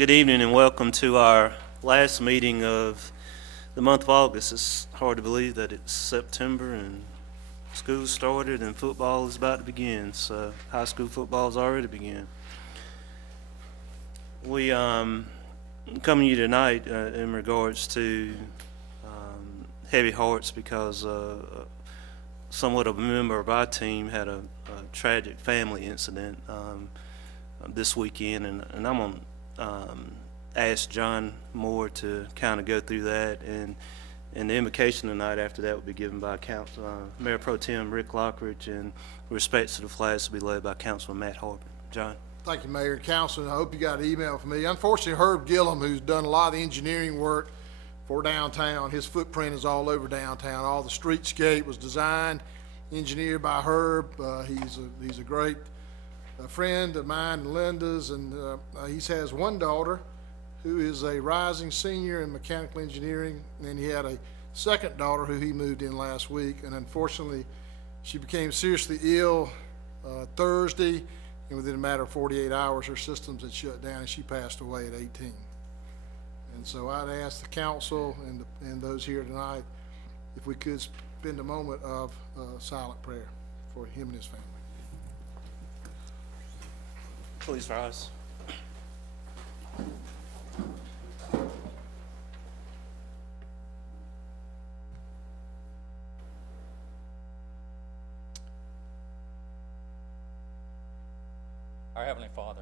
Good evening and welcome to our last meeting of the month of August. It's hard to believe that it's September and school started and football is about to begin. So high school football has already begun. We come to you tonight in regards to heavy hearts because somewhat of a member of our team had a tragic family incident this weekend, and I'm going to ask John Moore to kind of go through that, and the invocation tonight after that will be given by Mayor Pro Tem Rick Laughridge, and respects to the flags will be led by Councilman Matt Harbin. John. Thank you, Mayor and Council. I hope you got an email from me. Unfortunately, Herb Gillum, who's done a lot of the engineering work for downtown, his footprint is all over downtown. All the streetscape was designed, engineered by Herb. He's a great friend of mine and Linda's, and he has one daughter who is a rising senior in mechanical engineering, and he had a second daughter who he moved in last week, and unfortunately she became seriously ill Thursday, and within a matter of 48 hours her systems had shut down and she passed away at 18. And so I'd ask the council and those here tonight if we could spend a moment of silent prayer for him and his family. Please rise. Our Heavenly Father,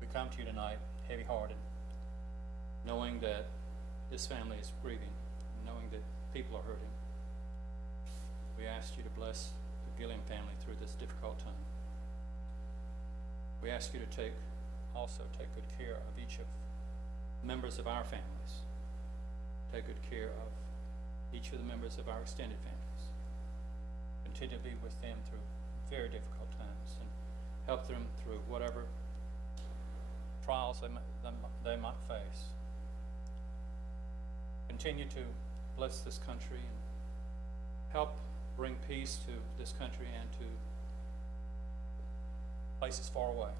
we come to you tonight heavy-hearted, knowing that this family is grieving, knowing that people are hurting. We ask you to bless the Gilliam family through this difficult time. We ask you to also take good care of each of the members of our families. Take good care of each of the members of our extended families. Continue to be with them through very difficult times and help them through whatever trials they might face. Continue to bless this country and help bring peace to this country and to places far away.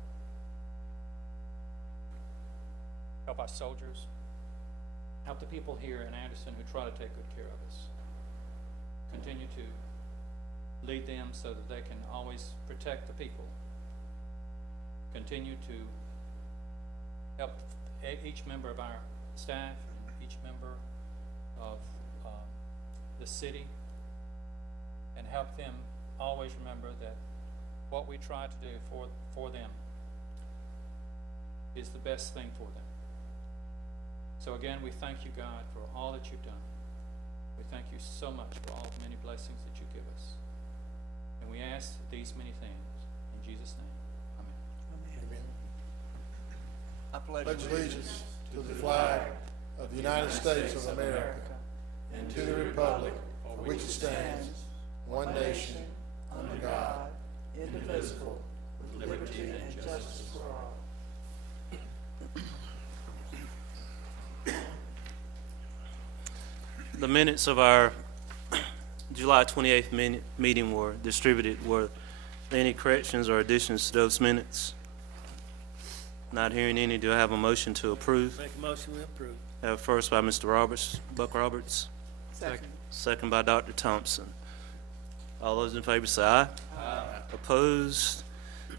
Help our soldiers. Help the people here in Anderson who try to take good care of us. Continue to lead them so that they can always protect the people. Continue to help each member of our staff and each member of the city, and help them always remember that what we try to do for them is the best thing for them. So again, we thank you, God, for all that you've done. We thank you so much for all the many blessings that you give us. And we ask these many things in Jesus' name. Amen. I pledge allegiance to the flag of the United States of America and to the republic for which it stands, one nation, under God, indivisible, with liberty and justice for all. The minutes of our July 28th meeting were distributed. Were there any corrections or additions to those minutes? Not hearing any, do I have a motion to approve? Make a motion we approve. Have first by Mr. Buck Roberts. Second. Second by Dr. Thompson. All those in favor say aye. Aye. Opposed?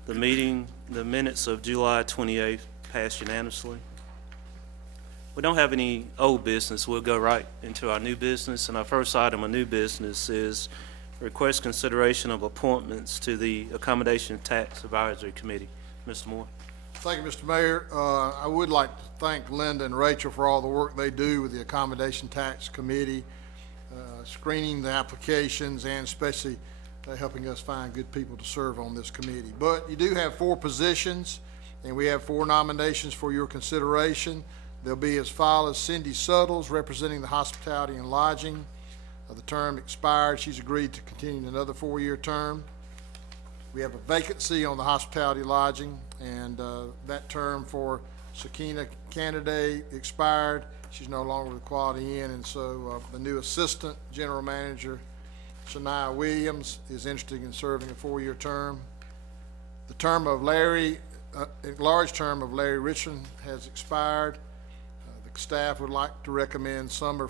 The minutes of July 28th passed unanimously. We don't have any old business. We'll go right into our new business. And our first item of new business is request consideration of appointments to the Accommodations Tax Advisory Committee. Mr. Moore. Thank you, Mr. Mayor. I would like to thank Linda and Rachel for all the work they do with the Accommodation Tax Committee, screening the applications, and especially helping us find good people to serve on this committee. But you do have 4 positions, and we have 4 nominations for your consideration. They'll be as follows: Cindy Suttles, representing the Hospitality and Lodging. The term expired. She's agreed to continue another 4-year term. We have a vacancy on the Hospitality Lodging, and that term for Sakina candidate expired. She's no longer with Quality Inn, and so the new Assistant General Manager, Shania Williams, is interested in serving a 4-year term. The term of Larry at-large term of Larry Richardson has expired. The staff would like to recommend Summer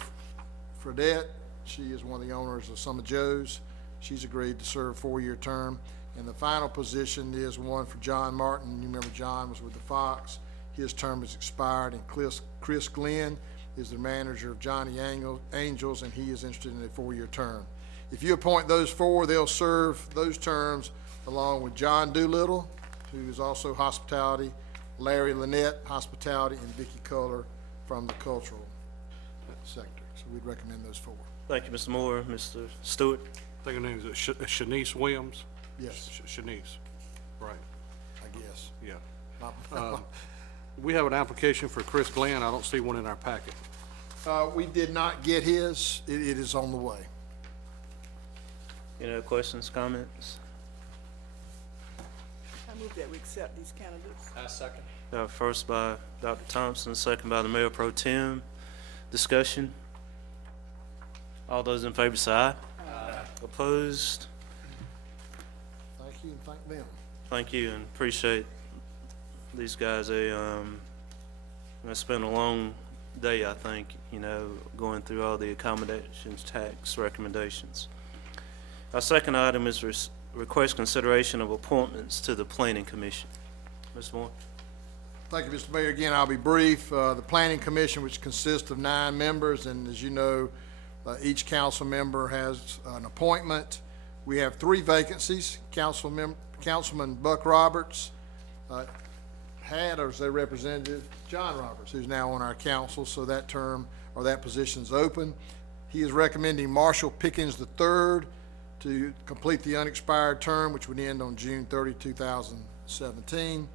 Fredette. She is one of the owners of Summer Joe's. She's agreed to serve a 4-year term. And the final position is one for John Martin. You remember John was with the Fox. His term has expired. And Chris Glenn is the manager of Johnny Angels, and he is interested in a 4-year term. If you appoint those 4, they'll serve those terms along with John Doolittle, who is also hospitality, Larry Lynette, hospitality, and Vicki Culler from the cultural sector. So we'd recommend those 4. Thank you, Mr. Moore. Mr. Stewart? I think her name is Shanice Williams. Yes, Shanice, right, I guess. yeah. Not- We have an application for Chris Glenn. I don't see one in our packet. We did not get his. It is on the way. Any other questions, comments? I move that we accept these candidates. I second. First by Dr. Thompson, second by the Mayor Pro Tem. Discussion? All those in favor say aye. Aye. Opposed? Thank you and thank them. Thank you, and appreciate these guys. It's been a long day, I think, going through all the accommodations tax recommendations. Our second item is request consideration of appointments to the Planning Commission. Mr. Moore? Thank you, Mr. Mayor. Again, I'll be brief. The Planning Commission, which consists of 9 members, and as you know, each council member has an appointment. We have 3 vacancies. Councilman Buck Roberts had as their representative John Roberts, who's now on our council, so that term or that position's open. He is recommending Marshall Pickens III to complete the unexpired term, which would end on June 30, 2017.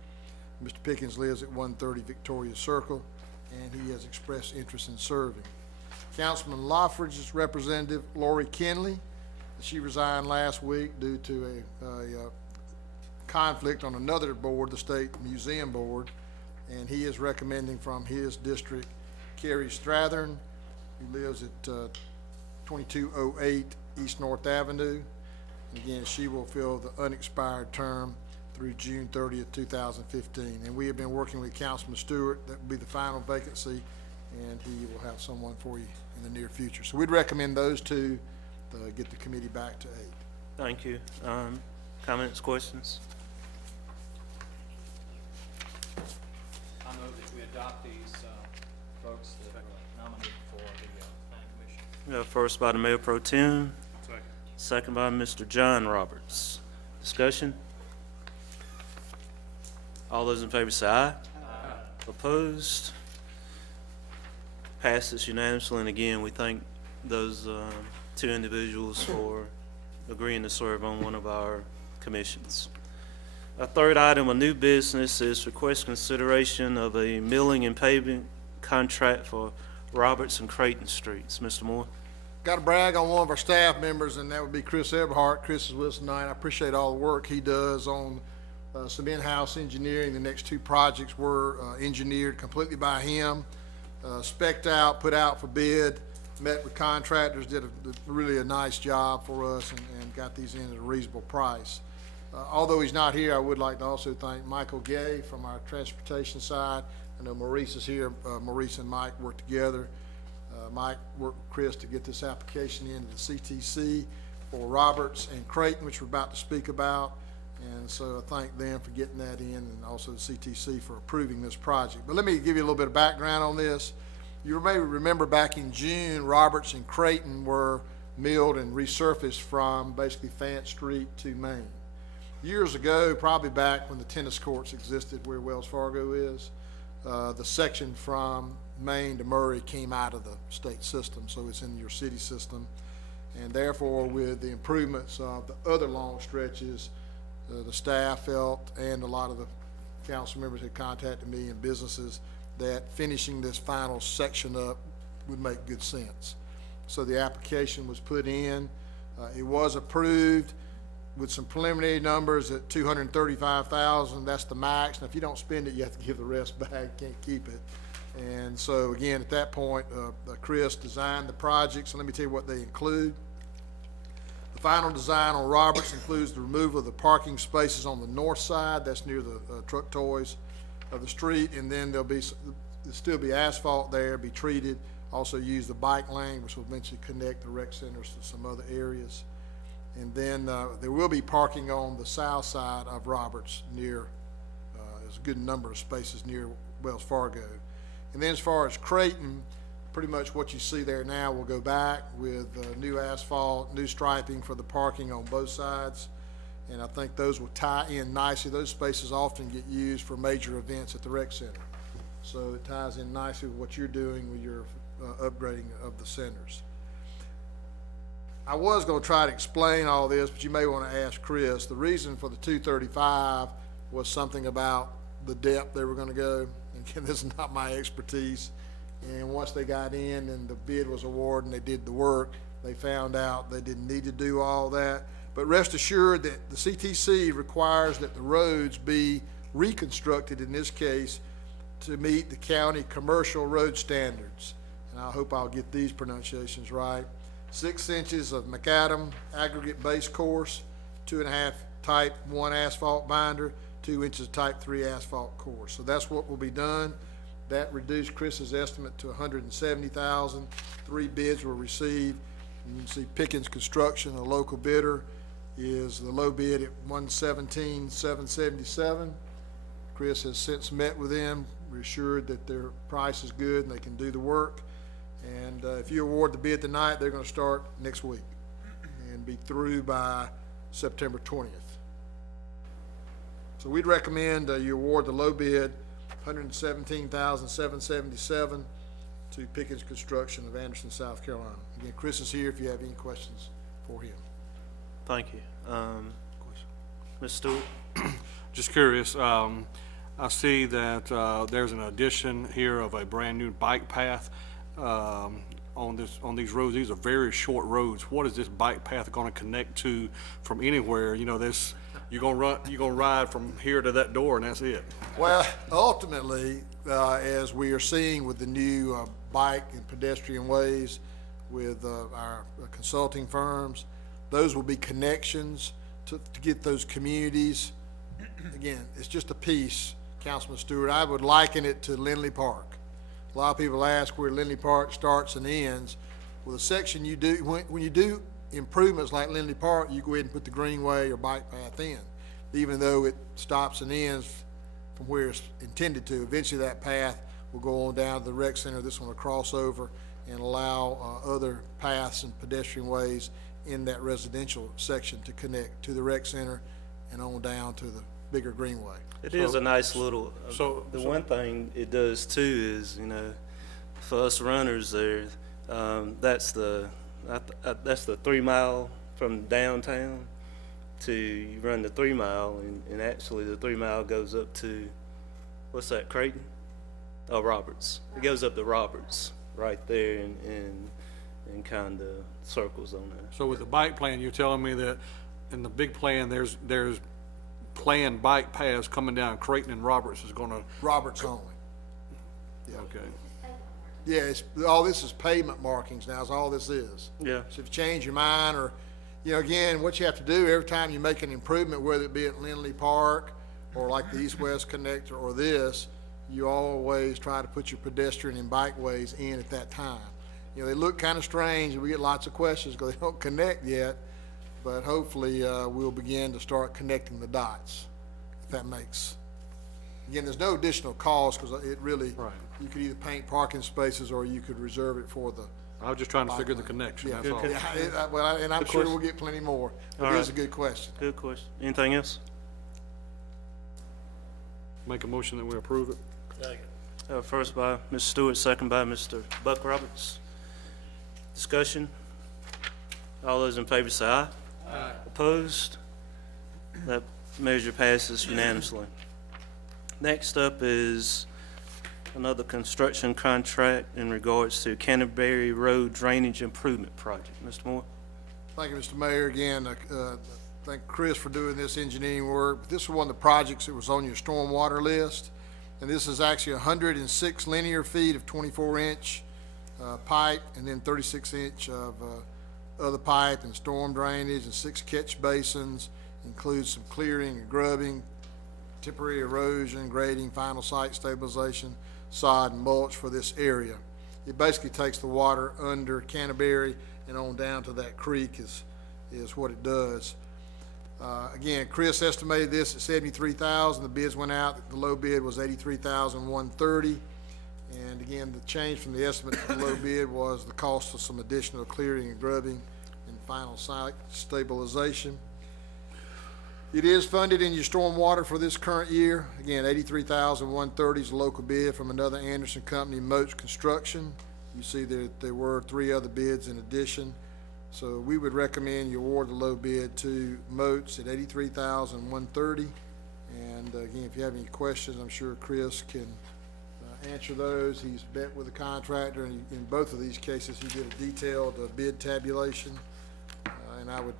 Mr. Pickens lives at 130 Victoria Circle, and he has expressed interest in serving. Councilman Laughridge's representative, Lori Kinley. She resigned last week due to a conflict on another board, the State Museum Board, and he is recommending from his district Carrie Strathern, who lives at 2208 East North Avenue. And again, she will fill the unexpired term through June 30th, 2015. And we have been working with Councilman Stewart. That will be the final vacancy, and he will have someone for you in the near future. So we'd recommend those 2 to get the committee back to 8. Thank you. Comments, questions? I move that we adopt these folks that are nominated for the Planning Commission. First by the Mayor Pro Tem, Second. second by Mr. John Roberts. Discussion? All those in favor say aye. Aye. Opposed? Passes unanimously, and again, we thank those 2 individuals for agreeing to serve on one of our commissions. Our third item of new business is request consideration of a milling and paving contract for Roberts and Crayton Streets. Mr. Moore? Got to brag on one of our staff members, and that would be Chris Eberhardt. Chris is with us tonight. I appreciate all the work he does on some in-house engineering. The next 2 projects were engineered completely by him, spec'd out, put out for bid, met with contractors, did really a nice job for us, and got these in at a reasonable price. Although he's not here, I would like to also thank Michael Gay from our transportation side. I know Maurice is here. Maurice and Mike worked together. Mike worked with Chris to get this application into the CTC for Roberts and Crayton, which we're about to speak about. And so I thank them for getting that in, and also the CTC for approving this project. But let me give you a little bit of background on this. You may remember back in June, Roberts and Crayton were milled and resurfaced from basically Fayette Street to Main. Years ago, probably back when the tennis courts existed where Wells Fargo is, the section from Main to Murray came out of the state system, so it's in your city system. And therefore, with the improvements of the other long stretches, the staff felt, and a lot of the council members had contacted me and businesses, that finishing this final section up would make good sense. So the application was put in. It was approved with some preliminary numbers at $235,000. That's the max. And if you don't spend it, you have to give the rest back. You can't keep it. And so again, at that point, Chris designed the project. So let me tell you what they include. The final design on Roberts includes the removal of the parking spaces on the north side, that's near the truck toys of the street, and then there'll still be asphalt there, be treated. Also use the bike lane, which will eventually connect the rec centers to some other areas. And then there will be parking on the south side of Roberts near, there's a good number of spaces near Wells Fargo. And then as far as Crayton, pretty much what you see there now will go back with new asphalt, new striping for the parking on both sides. And I think those will tie in nicely. Those spaces often get used for major events at the rec center. So it ties in nicely with what you're doing with your upgrading of the centers. I was going to try to explain all this, but you may want to ask Chris. The reason for the 235 was something about the depth they were going to go. Again, this is not my expertise. And once they got in and the bid was awarded and they did the work, they found out they didn't need to do all that. But rest assured that the CTC requires that the roads be reconstructed, in this case, to meet the county commercial road standards. And I hope I'll get these pronunciations right. 6 inches of macadam aggregate base course, 2.5 type 1 asphalt binder, 2 inches type 3 asphalt course. So that's what will be done. That reduced Chris's estimate to $170,000. 3 bids were received. You can see Pickens Construction, a local bidder, is the low bid at $117,777. Chris has since met with them, reassured that their price is good and they can do the work. And if you award the bid tonight, they're going to start next week and be through by September 20th. So we'd recommend you award the low bid, $117,777, to Pickens Construction of Anderson, South Carolina. Again, Chris is here if you have any questions for him. Thank you. Ms. Stewart? Just curious, I see that there's an addition here of a brand-new bike path on these roads. These are very short roads. What is this bike path going to connect to from anywhere? You know, you're gonna ride from here to that door, and that's it. Well, ultimately, as we are seeing with the new bike and pedestrian ways with our consulting firms, those will be connections to get those communities. Again, it's just a piece, Councilman Stewart. I would liken it to Lindley Park. A lot of people ask where Lindley Park starts and ends. Well, the section you do, when you do improvements like Lindley Park, you go ahead and put the greenway or bike path in, even though it stops and ends from where it's intended to. Eventually that path will go on down to the rec center. This one will cross over and allow other paths and pedestrian ways in that residential section to connect to the rec center and on down to the bigger greenway. It is a nice little, the one thing it does too is, you know, for us runners there, that's the 3 mile from downtown to, you run the 3 mile and actually the 3 mile goes up to, what's that, Crayton? Oh, Roberts. It goes up to Roberts right there and kind of circles on there. So with the bike plan, you're telling me that in the big plan, there's planned bike paths coming down Crayton and Roberts is going to. Roberts only. Yeah. Okay. Yeah, all this is pavement markings now is all this is. Yeah. So if you change your mind or, you know, again, what you have to do every time you make an improvement, whether it be at Lindley Park or like the East-West Connector or this, you always try to put your pedestrian and bikeways in at that time. You know, they look kind of strange and we get lots of questions because they don't connect yet, but hopefully we'll begin to start connecting the dots, if that makes. Again, there's no additional cost because it really, Right. you could either paint parking spaces or you could reserve it for the. I was just trying to figure the connection, Yeah, that's all. well, and I'm Good sure question. we'll get plenty more. All It is right. a good question. Good question. Anything else? Make a motion that we approve it. First by Mr. Stewart, second by Mr. Buck Roberts. Discussion? All those in favor say aye. Aye. Opposed? That measure passes unanimously. Next up is another construction contract in regards to Canterbury Road Drainage Improvement Project. Mr. Moore? Thank you, Mr. Mayor. Again, thank Chris for doing this engineering work. This is one of the projects that was on your stormwater list. And this is actually 106 linear feet of 24-inch pipe and then 36-inch of other pipe and storm drainage and 6 catch basins, includes some clearing and grubbing, temporary erosion, grading, final site stabilization, sod and mulch for this area. It basically takes the water under Canterbury and on down to that creek is what it does. Again, Chris estimated this at $73,000. The bids went out. The low bid was $83,130. And again, the change from the estimate to the low bid was the cost of some additional clearing and grubbing and final site stabilization. It is funded in your stormwater for this current year. Again, $83,130 is a local bid from another Anderson company, Moats Construction. You see there were 3 other bids in addition. So we would recommend you award the low bid to Moats at $83,130. And again, if you have any questions, I'm sure Chris can answer those. He's met with the contractor, and in both of these cases, he did a detailed bid tabulation. And I would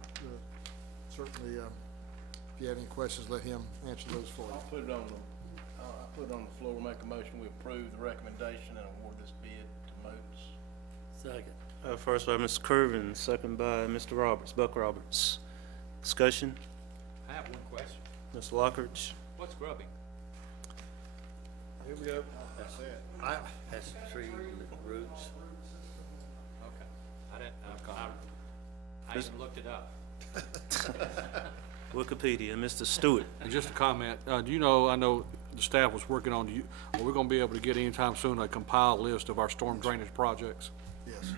certainly, if you have any questions, let him answer those for you. I'll put it on the floor, make a motion, we approve the recommendation and award this bid to Moats. Second. First by Mr. Curvin, second by Mr. Roberts, Buck Roberts. Discussion? I have one question. Mr. Laughridge? What's grubbing? Here we go. That's tree roots. Okay. I even looked it up. Wikipedia, Mr. Stewart. And just a comment, do you know, I know the staff was working on, are we gonna be able to get anytime soon a compiled list of our storm drainage projects? Yes.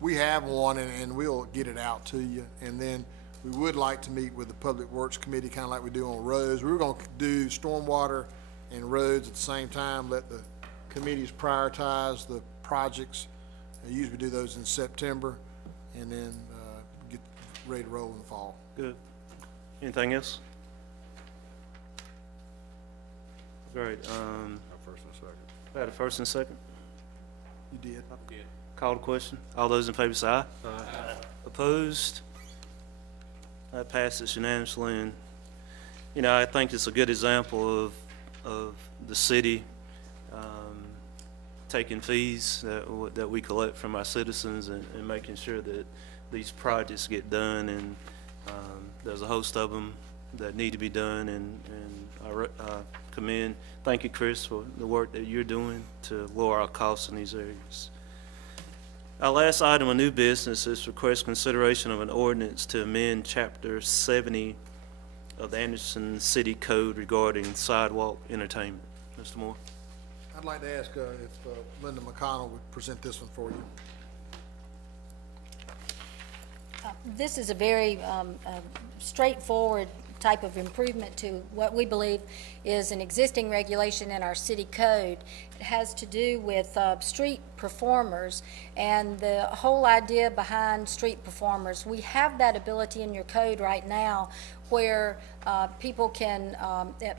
We have one, and we'll get it out to you. And then we would like to meet with the Public Works Committee, kind of like we do on roads. We were going to do stormwater and roads at the same time, let the committees prioritize the projects. Usually do those in September, and then get ready to roll in the fall. Good. Anything else? Great. First and second. I had a first and second. You did. Call the question. All those in favor say aye. Aye. Opposed? That passes unanimously. And, you know, I think it's a good example of the city taking fees that we collect from our citizens and making sure that these projects get done. And there's a host of them that need to be done. And I commend, thank you, Chris, for the work that you're doing to lower our costs in these areas. Our last item of new business is request consideration of an ordinance to amend Chapter 70 of the Anderson City Code regarding sidewalk entertainment. Mr. Moore. I'd like to ask if Linda McConnell would present this one for you. This is a very straightforward type of improvement to what we believe is an existing regulation in our city code. It has to do with street performers, and the whole idea behind street performers. We have that ability in your code right now where people can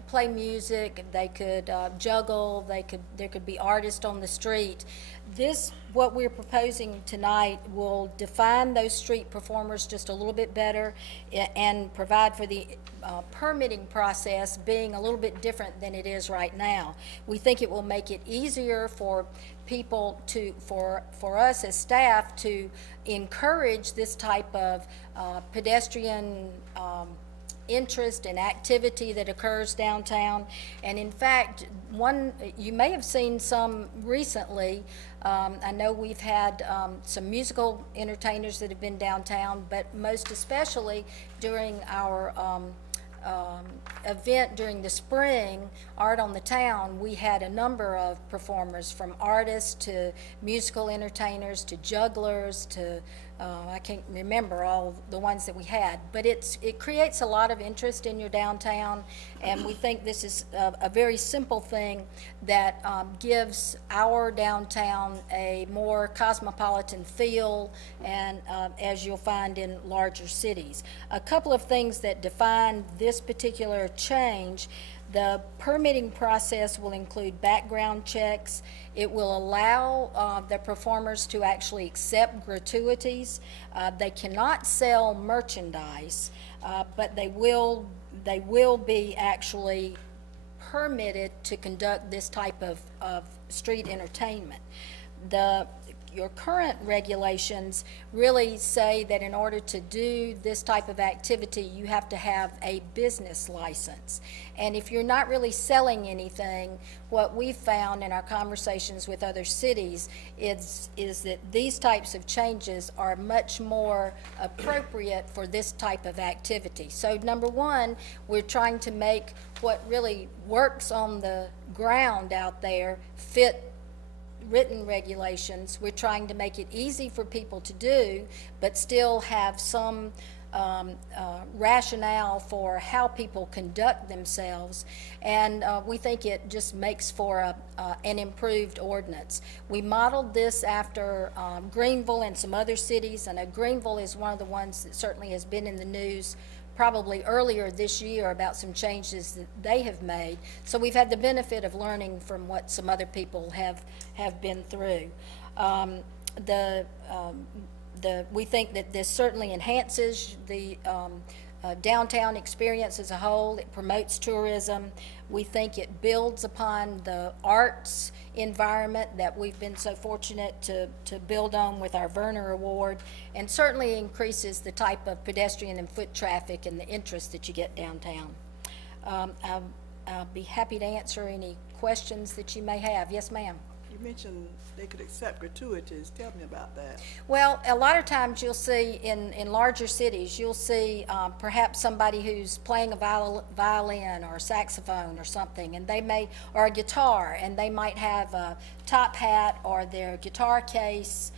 play music, they could juggle, there could be artists on the street. What we're proposing tonight will define those street performers just a little bit better and provide for the permitting process being a little bit different than it is right now. We think it will make it easier for people for us as staff to encourage this type of pedestrian interest and activity that occurs downtown. And in fact, you may have seen some recently. I know we've had some musical entertainers that have been downtown, but most especially during our event during the spring, Art on the Town, we had a number of performers, from artists to musical entertainers to jugglers to I can't remember all the ones that we had, but it creates a lot of interest in your downtown, and we think this is a very simple thing that gives our downtown a more cosmopolitan feel, and as you'll find in larger cities. A couple of things that define this particular change: the permitting process will include background checks. It will allow the performers to actually accept gratuities. They cannot sell merchandise, but they will be actually permitted to conduct this type of street entertainment. your current regulations really say that in order to do this type of activity, you have to have a business license. And if you're not really selling anything, what we've found in our conversations with other cities is that these types of changes are much more appropriate for this type of activity. So number one, we're trying to make what really works on the ground out there fit written regulations. We're trying to make it easy for people to do, but still have some rationale for how people conduct themselves, and we think it just makes for an improved ordinance. We modeled this after Greenville and some other cities, and Greenville is one of the ones that certainly has been in the news probably earlier this year about some changes that they have made. So we've had the benefit of learning from what some other people have been through. We think that this certainly enhances the downtown experience as a whole. It promotes tourism. We think it builds upon the arts environment that we've been so fortunate to build on with our Werner Award, and certainly increases the type of pedestrian and foot traffic and the interest that you get downtown. I'll be happy to answer any questions that you may have. Yes, ma'am. You mentioned they could accept gratuities. Tell me about that. Well, a lot of times you'll see in larger cities, you'll see perhaps somebody who's playing a violin or a saxophone or something, and they may, or a guitar, and they might have a top hat or their guitar case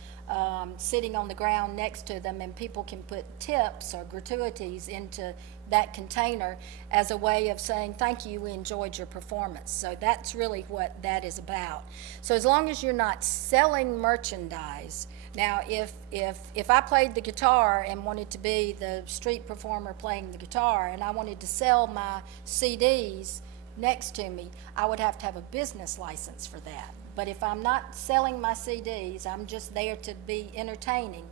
sitting on the ground next to them, and people can put tips or gratuities into that container as a way of saying, thank you, we enjoyed your performance. So that's really what that is about. So as long as you're not selling merchandise. Now, if I played the guitar and wanted to be the street performer playing the guitar, and I wanted to sell my CDs next to me, I would have to have a business license for that. But if I'm not selling my CDs, I'm just there to be entertaining,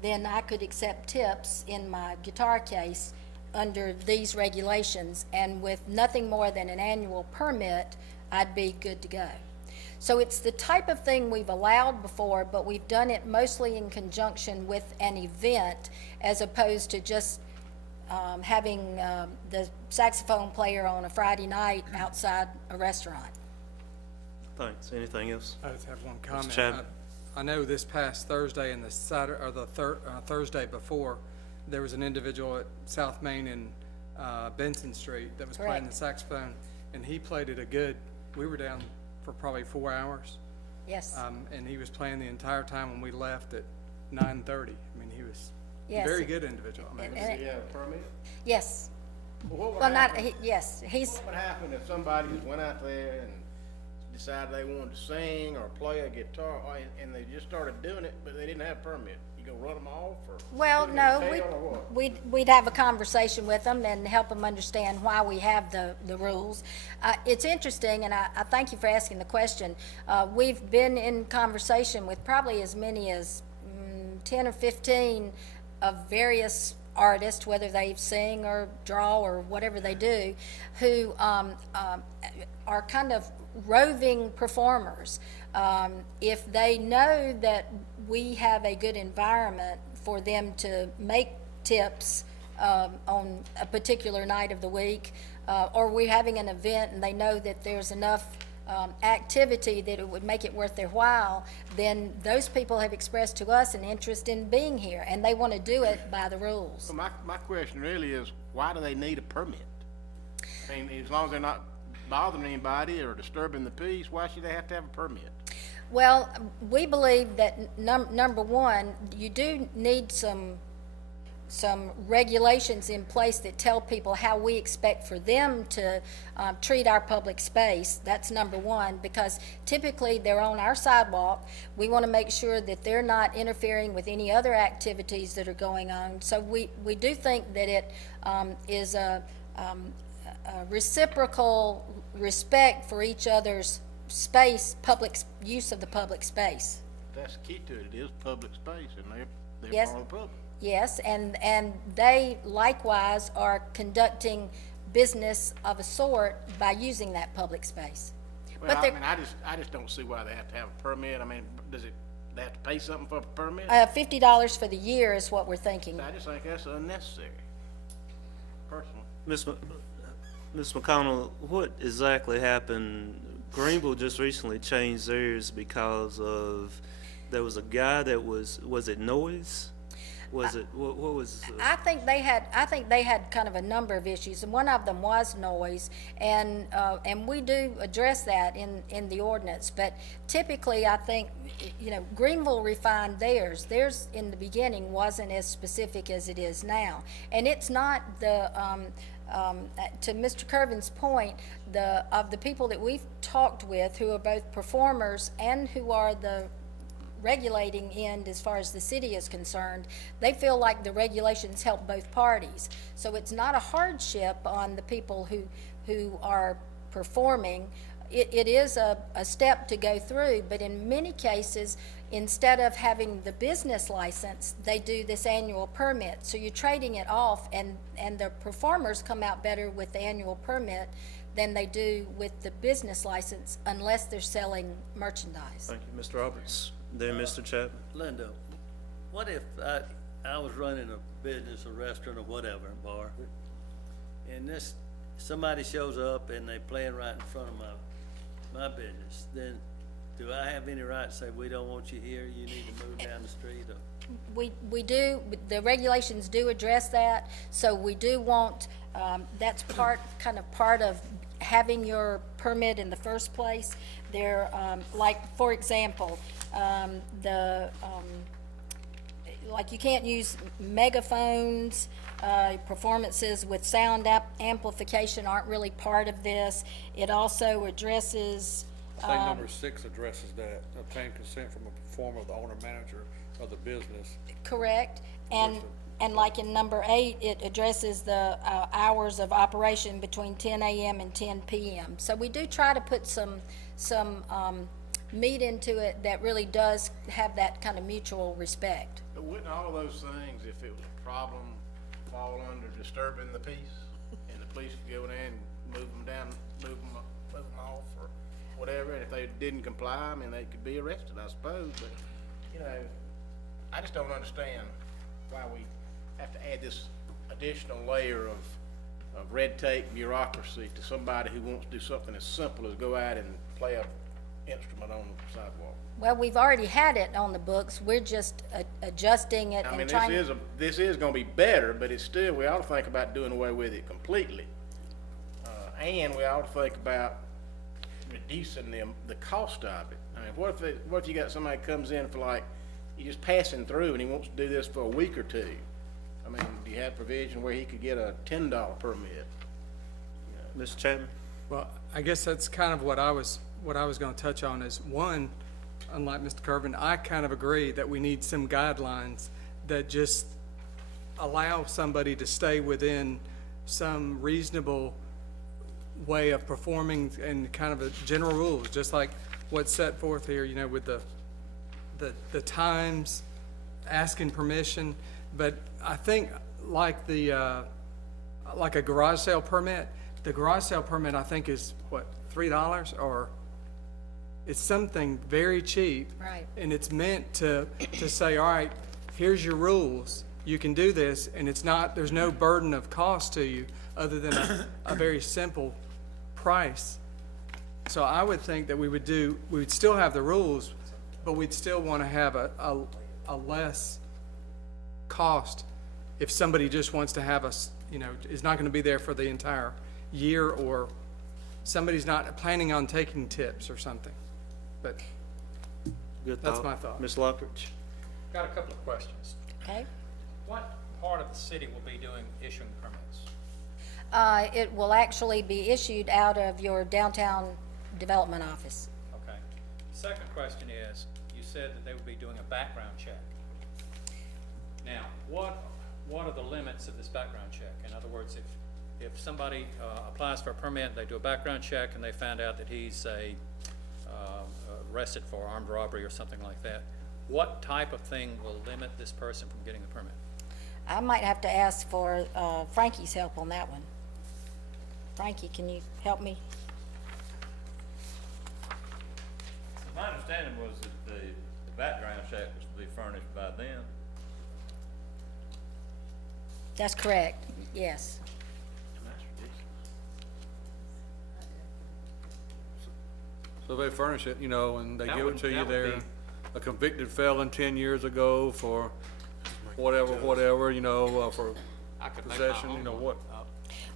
then I could accept tips in my guitar case under these regulations, and with nothing more than an annual permit, I'd be good to go. So it's the type of thing we've allowed before, but we've done it mostly in conjunction with an event, as opposed to just having the saxophone player on a Friday night outside a restaurant. Thanks. Anything else? I just have one comment. Chapman. I know this past Thursday and the Saturday, or the Thursday before, there was an individual at South Main and Benson Street that was playing the saxophone, and he played it a good. We were down for probably 4 hours. Yes. And he was playing the entire time when we left at 9:30. I mean, he was Yes. a very good individual. I mean, Does he have a permit? Yes. What would Well, not, happen? yes, he's, What would happen if somebody just went out there and decided they wanted to sing or play a guitar, and they just started doing it, but they didn't have a permit? You gonna run them off, or? well, put 'em in no, jail, or what? we'd have a conversation with them and help them understand why we have the rules. It's interesting, and I thank you for asking the question. We've been in conversation with probably as many as 10 or 15 of various artists, whether they sing or draw or whatever they do, who are kind of roving performers. If they know that we have a good environment for them to make tips on a particular night of the week, or we're having an event and they know that there's enough activity that it would make it worth their while, then those people have expressed to us an interest in being here, and they want to do it by the rules. So my question really is, why do they need a permit? I mean, as long as they're not bothering anybody or disturbing the peace, why should they have to have a permit? Well, we believe that number one, you do need some regulations in place that tell people how we expect for them to treat our public space. That's number one, because typically they're on our sidewalk. We want to make sure that they're not interfering with any other activities that are going on. So we do think that it is a reciprocal respect for each other's space, public use of the public space. That's the key to it. It is public space, and they're Yes. part of the public. Yes, and they likewise are conducting business of a sort by using that public space. Well, But I they're- mean, I just don't see why they have to have a permit. I mean, does it They have to pay something for a permit? $50 for the year is what we're thinking. I just think that's unnecessary, personally. Ms. McConnell, what exactly happened? Greenville just recently changed theirs because of, there was a guy that was it noise? Was it, what was? I think they had kind of a number of issues, and one of them was noise, and we do address that in the ordinance. But typically, I think, you know, Greenville refined theirs. Theirs in the beginning wasn't as specific as it is now, and it's not the. To Mr. Kervin's point, of the people that we've talked with who are both performers and who are the regulating end as far as the city is concerned, they feel like the regulations help both parties. So it's not a hardship on the people who are performing. It is a step to go through, but in many cases, instead of having the business license, they do this annual permit. So you're trading it off, and the performers come out better with the annual permit than they do with the business license, unless they're selling merchandise. Thank you, Mr. Roberts. Then Mr. Chapman. Linda, what if I was running a business, a restaurant or whatever, bar, and somebody shows up and they playing right in front of my business, then do I have any right to say, we don't want you here, you need to move down the street? Or? We do, the regulations do address that, so we do want, that's part of having your permit in the first place. There, like, for example, like you can't use megaphones, performances with sound amplification aren't really part of this. It also addresses, I think number 6 addresses that, obtain consent from a performer, the owner manager of the business. correct, and like in number 8, it addresses the hours of operation between 10 a.m. and 10 p.m. So we do try to put some meat into it that really does have that kind of mutual respect. But wouldn't all of those things, if it was a problem, fall under disturbing the peace? And the police could go in there and move them off or whatever, and if they didn't comply, I mean, they could be arrested, I suppose, but, you know, I just don't understand why we have to add this additional layer of red tape bureaucracy to somebody who wants to do something as simple as go out and play a instrument on the sidewalk. Well, we've already had it on the books, we're just adjusting it I and mean, trying. this is gonna be better, but it's still, we ought to think about doing away with it completely. And we ought to think about reducing the cost of it. I mean, what if you got somebody comes in for like, you're just passing through and he wants to do this for a week or two? I mean, do you have provision where he could get a $10 permit? Mr. Chapman? Well, I guess that's kind of what I was gonna touch on is, one, unlike Mr. Kervin, I kind of agree that we need some guidelines that just allow somebody to stay within some reasonable way of performing and kind of a general rules, just like what's set forth here, you know, with the times, asking permission. But I think like like a garage sale permit, the garage sale permit I think is what, $3, or it's something very cheap. Right. And it's meant to say, all right, here's your rules, you can do this, and there's no burden of cost to you other than a very simple price. So I would think that we would still have the rules, but we'd still want to have a less cost if somebody just wants to have us, you know, is not going to be there for the entire year, or somebody's not planning on taking tips or something. But Good that's thought. my thought. Ms. Laughridge? Got a couple of questions. Okay. What part of the city will be doing issuing permits? It will actually be issued out of your downtown development office. Okay. Second question is, you said that they would be doing a background check. Now, what are the limits of this background check? In other words, if somebody applies for a permit, they do a background check and they found out that he's arrested for armed robbery or something like that, what type of thing will limit this person from getting the permit? I might have to ask for Frankie's help on that one. Frankie, can you help me? My understanding was that the background check was to be furnished by them. That's correct, yes. That's ridiculous. So they furnish it, you know, and they That give would- it to you that would there. be- A convicted felon 10 years ago for whatever, you know, for I could make my possession, you own know, one what? up.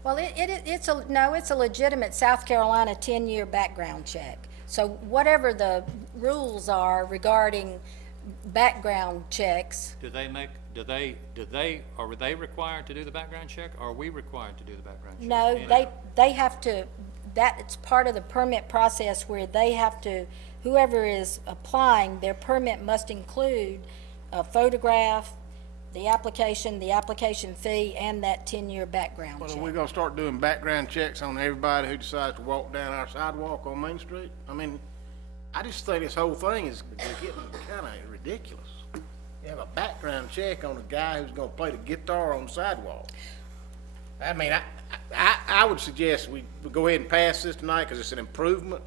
Well, it's a legitimate South Carolina 10-year background check. So whatever the rules are regarding background checks, Are they required to do the background check, or are we required to do the background check? no, And- they have to, that's part of the permit process where they have to, whoever is applying, their permit must include a photograph, the application fee, and that 10-year background Well, check. are we gonna start doing background checks on everybody who decides to walk down our sidewalk on Main Street? I mean, I just think this whole thing is getting kinda ridiculous. You have a background check on a guy who's gonna play the guitar on the sidewalk. I mean, I would suggest we go ahead and pass this tonight, cause it's an improvement,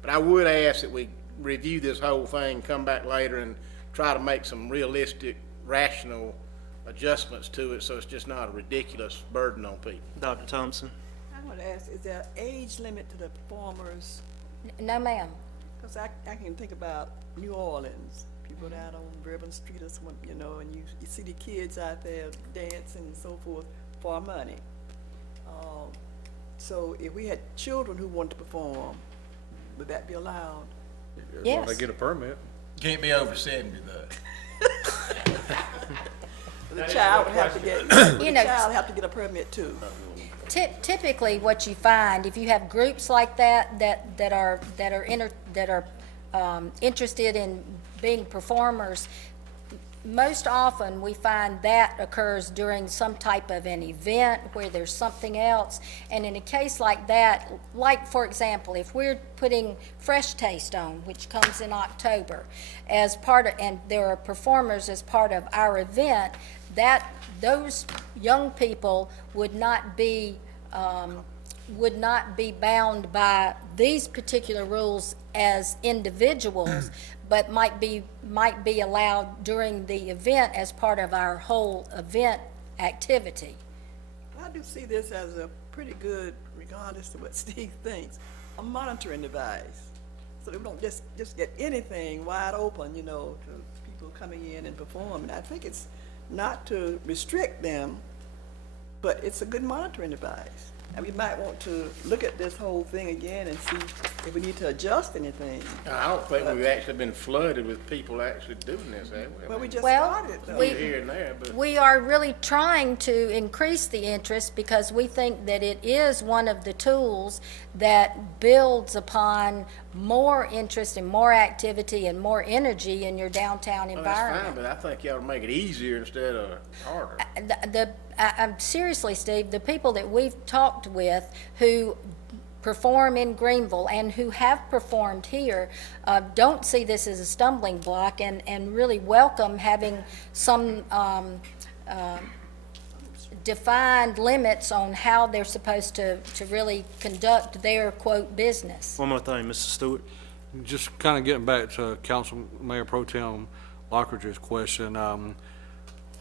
but I would ask that we review this whole thing, come back later and try to make some realistic, rational adjustments to it, so it's just not a ridiculous burden on people. Dr. Thompson? I want to ask, is there an age limit to the performers? No, ma'am. Because I can think about New Orleans, people out on Bourbon Street or something, you know, and you see the kids out there dancing and so forth for money. So if we had children who wanted to perform, would that be allowed? As long as Yes. they get a permit. Can't be over 70 though. The child would have to get, You the know, child have to get a permit too. Typically, what you find, if you have groups like that are interested in being performers, most often we find that occurs during some type of an event where there's something else. And in a case like that, like for example, if we're putting Fresh Taste on, which comes in October, as part of, and there are performers as part of our event, that those young people would not be bound by these particular rules as individuals, but might be allowed during the event as part of our whole event activity. I do see this as a pretty good, regardless of what Steve thinks, a monitoring device. So that we don't just get anything wide open, you know, to people coming in and performing. I think it's not to restrict them, but it's a good monitoring device. And we might want to look at this whole thing again and see if we need to adjust anything. I don't think we've actually been flooded with people actually doing this, have we? I Well, we mean, just Well, started though. we- here and there, but. We are really trying to increase the interest because we think that it is one of the tools that builds upon more interest and more activity and more energy in your downtown Well, that's fine, environment. but I think you ought to make it easier instead of harder. Seriously, Steve, the people that we've talked with who perform in Greenville and who have performed here don't see this as a stumbling block and really welcome having some defined limits on how they're supposed to really conduct their, quote, business. One more thing, Mr. Stewart. Just kind of getting back to Council Mayor Pro Tem Lockridge's question,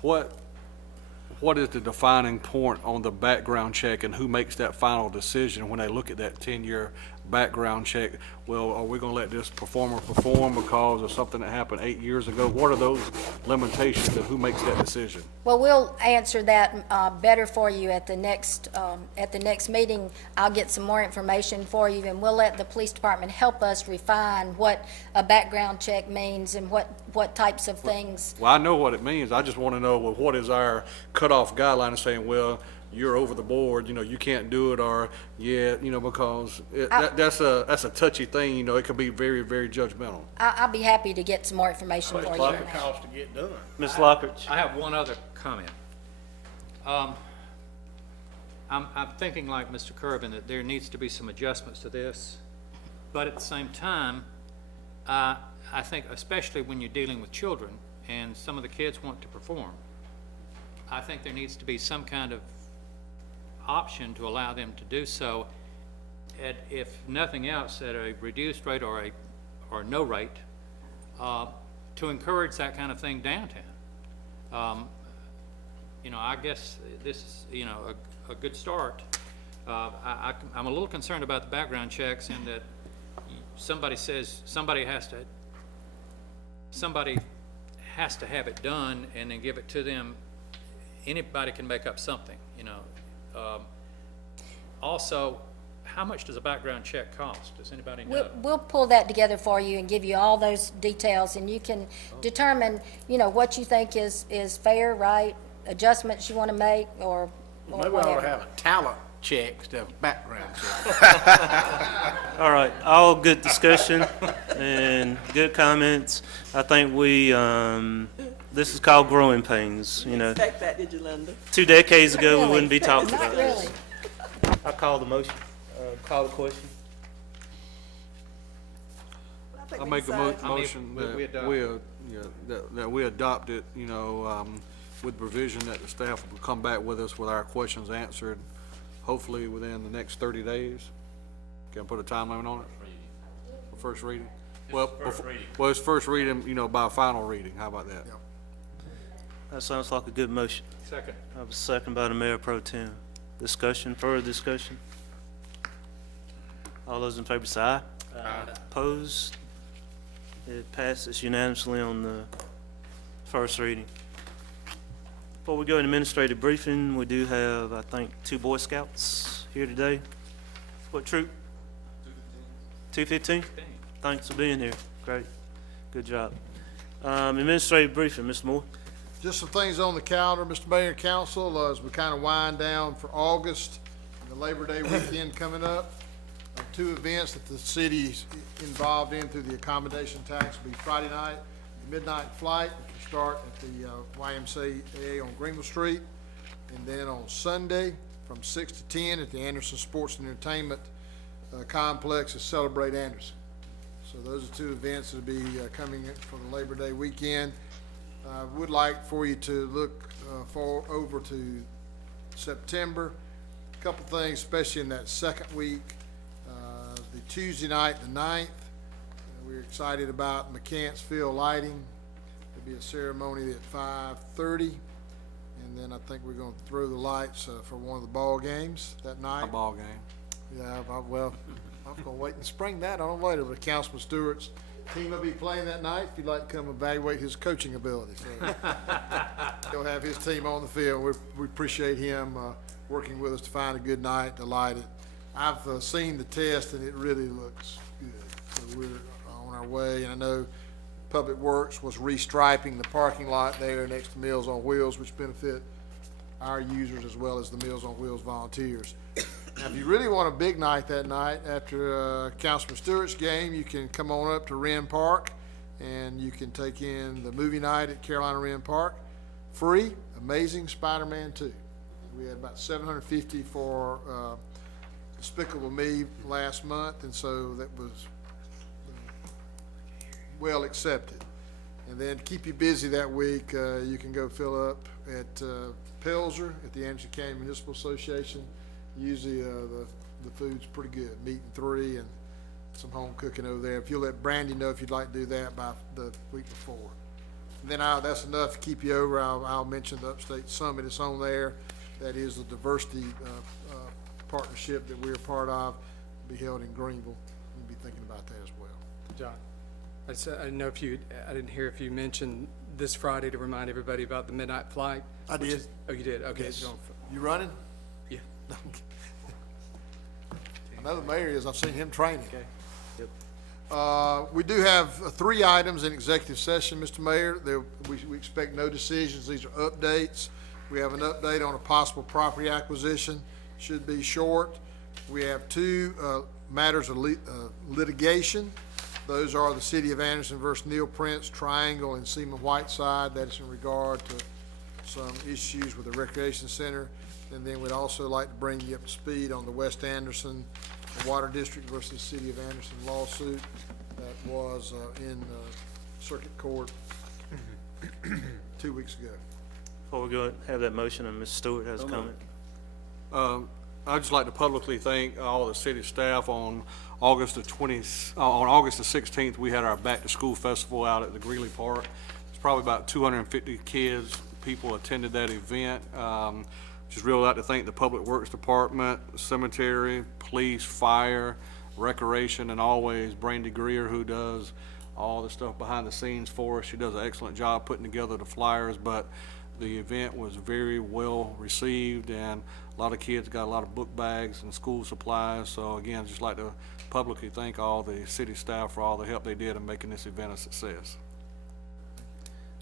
what is the defining point on the background check and who makes that final decision when they look at that 10-year background check? Well, are we gonna let this performer perform because of something that happened 8 years ago? What are those limitations and who makes that decision? Well, we'll answer that better for you at the next meeting. I'll get some more information for you, and we'll let the police department help us refine what a background check means and what types of things. Well, I know what it means. I just want to know, well, what is our cutoff guideline of saying, well, you're over the board, you know, you can't do it, or, yeah, you know, because that's a touchy thing, you know, it can be very, very judgmental. I'll be happy to get some more information for you on What it that. costs to get done. Ms. Lockridge? I have one other comment. I'm thinking like Mr. Kervin, that there needs to be some adjustments to this, but at the same time, I think especially when you're dealing with children and some of the kids want to perform, I think there needs to be some kind of option to allow them to do so at, if nothing else, at a reduced rate or no rate, to encourage that kind of thing downtown. You know, I guess this is, you know, a good start. I'm a little concerned about the background checks and that somebody says somebody has to have it done and then give it to them. Anybody can make up something, you know. Also, how much does a background check cost? Does anybody know? We'll pull that together for you and give you all those details, and you can determine, you know, what you think is fair, right, adjustments you want to make, or Maybe we ought whatever. to have a talent check instead of background check. All right, all good discussion and good comments. I think this is called growing pains, you know. Expect that, did you, Linda? 2 decades ago, we Really? wouldn't be talking Not about this. really. I call the motion, call the question. I think I we make a decided- motion we that adopt. that we adopt it, you know, with provision that the staff will come back with us with our questions answered, hopefully within the next 30 days. Can I put a time limit on it? For first reading? Well, well, it's first reading, you know, by final reading. How about that? That sounds like a good motion. Second. I have a second by the Mayor Pro Tem. Discussion, further discussion? All those in favor say aye. Aye. Opposed? It passes unanimously on the first reading. Before we go into administrative briefing, we do have, I think, 2 Boy Scouts here today. What troop? 215. 215? Thanks for being here. Great. Good job. Administrative briefing, Mr. Moore. Just some things on the calendar, Mr. Mayor and Council, as we kind of wind down for August, the Labor Day weekend coming up. 2 events that the city's involved in through the accommodation tax will be Friday night, the midnight flight, which will start at the YMCA on Greenville Street, and then on Sunday from 6 to 10 at the Anderson Sports and Entertainment Complex to celebrate Anderson. So those are 2 events that will be coming in for the Labor Day weekend. I would like for you to look over to September. A couple things, especially in that second week. The Tuesday night, the 9th, we're excited about McCants Field lighting. There'll be a ceremony at 5:30, and then I think we're going to throw the lights for one of the ball games that night. A ball game. Yeah, well, I'm going to wait and spring that on later, but Councilman Stewart's team will be playing that night if you'd like to come evaluate his coaching ability. So he'll have his team on the field. We appreciate him working with us to find a good night to light it. I've seen the test and it really looks good. So we're on our way, and I know Public Works was restriping the parking lot there next to Meals on Wheels, which benefit our users as well as the Meals on Wheels volunteers. Now, if you really want a big night that night, after Councilman Stewart's game, you can come on up to Wren Park, and you can take in the movie night at Carolina Wren Park. Free, Amazing Spider-Man 2. We had about 750 for Despicable Me last month, and so that was well accepted. And then to keep you busy that week, you can go fill up at Pelzer at the Anderson County Municipal Association. Usually the food's pretty good, meat and 3 and some home cooking over there. If you'll let Brandy know if you'd like to do that by the week before. And then that's enough to keep you over. I'll mention the Upstate Summit. It's on there. That is the diversity partnership that we're a part of. Will be held in Greenville. We'll be thinking about that as well. John, I didn't know if I didn't hear if you mentioned this Friday to remind everybody about the midnight flight. I did. Oh, you did? Okay. Yes. You running? Yeah. I know the mayor is. I've seen him training. Okay. We do have 3 items in executive session, Mr. Mayor. We expect no decisions. These are updates. We have an update on a possible property acquisition. Should be short. We have 2 matters of litigation. Those are the City of Anderson versus Neil Prince Triangle and Seaman Whiteside. That is in regard to some issues with the recreation center. And then we'd also like to bring you up to speed on the West Anderson Water District versus City of Anderson lawsuit that was in circuit court 2 weeks ago. Before we go and have that motion, and Ms. Stewart has a comment. I'd just like to publicly thank all the city staff on August the 16th, we had our back-to-school festival out at the Greeley Park. It's probably about 250 kids, people attended that event. Just really like to thank the Public Works Department, cemetery, police, fire, recreation, and always Brandy Greer, who does all the stuff behind the scenes for us. She does an excellent job putting together the flyers, but the event was very well received, and a lot of kids got a lot of book bags and school supplies. So again, just like to publicly thank all the city staff for all the help they did in making this event a success.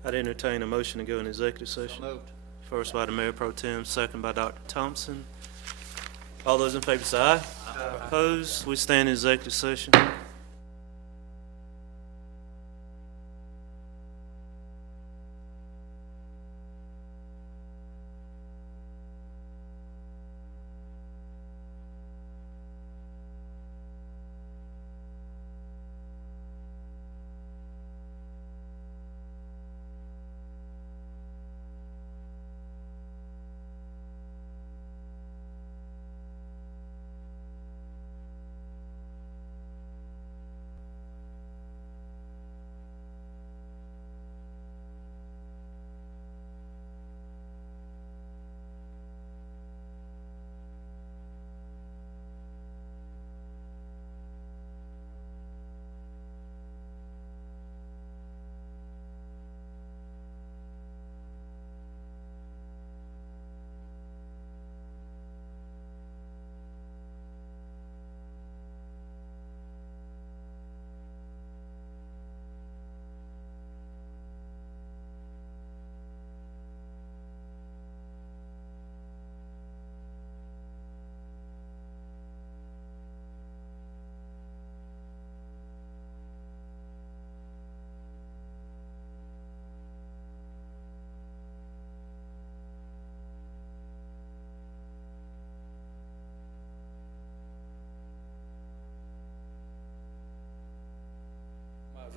I'd entertain a motion to go in executive session. Moved. First by the Mayor Pro Tem, second by Dr. Thompson. All those in favor say aye. Opposed? We stand in executive session.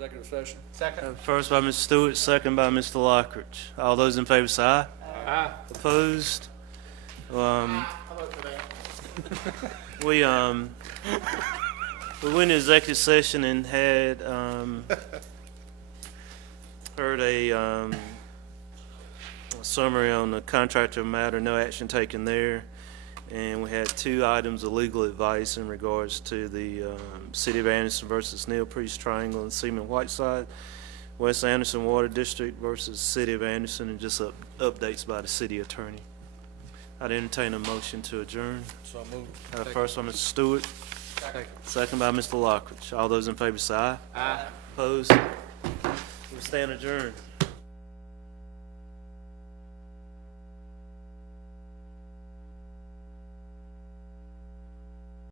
Executive session. First by Mr. Stewart, second by Mr. Lockridge. All those in favor say aye. Aye. Opposed? We went to executive session and had heard a summary on the contractual matter, no action taken there. And we had 2 items of legal advice in regards to the City of Anderson versus Neil Priest Triangle and Seaman Whiteside, West Anderson Water District versus City of Anderson, and just updates by the city attorney. I'd entertain a motion to adjourn. So moved. First by Mr. Stewart, second by Mr. Lockridge. All those in favor say aye. Aye. Opposed? We stand adjourned.